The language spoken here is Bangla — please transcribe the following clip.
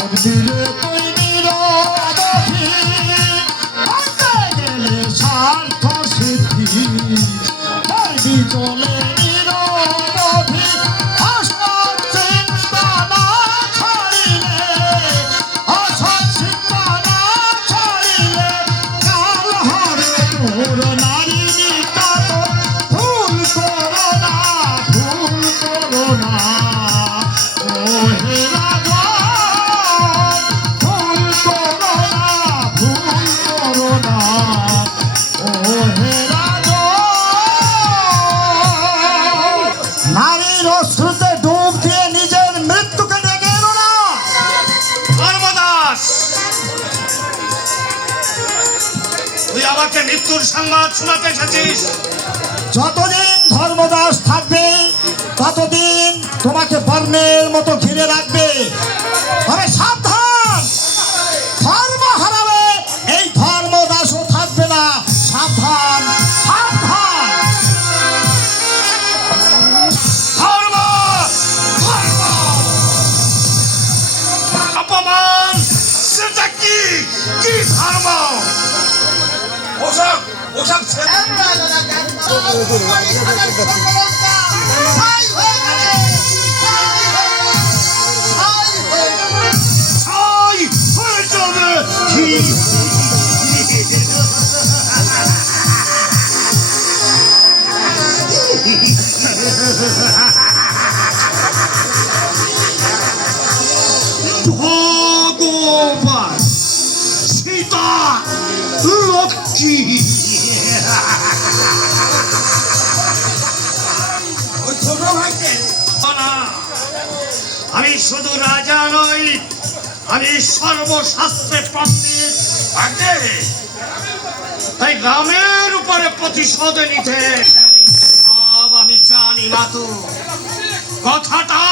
মন্দিরে তুই নিরবধি হতে গেলে স্বার্থ সিদ্ধি করবি চলে নিরবধি অসৎ চিন্তা না ছাড়িলে অসৎ চিন্তা না ছাড়িলে কাল হবে তোর নারী নিতাত ভুল করো না ভুল করো না ও হে নারীর অশ্রুতে ডুব দিয়ে নিজের মৃত্যুকে ডেকে এলো না। ধর্মদাস, তুই আমাকে মৃত্যুর সংবাদ শোনাতে এসেছিস? যতদিন ধর্মদাস থাকবে ততদিন তোমাকে বর্ণের মতো ঘিরে রাখবে। তবে সাবধান, ধর্ম হারালে এই ধর্মদাসও থাকবে না। সাবধান সাবধান। ধর্ম ধর্ম অপমান, সেটা কি কি ধর্ম? পোশাক পোশাক ছাই হয়ে যাবে কি? ভগবান, সীতা, লক্ষ্মী, আমি শুধু রাজা নই, আমি সর্বশাস্ত্রে পণ্ডিত। তাই গ্রামের উপরে প্রতিশোধ নিতে সব আমি জানি না। তো কথাটা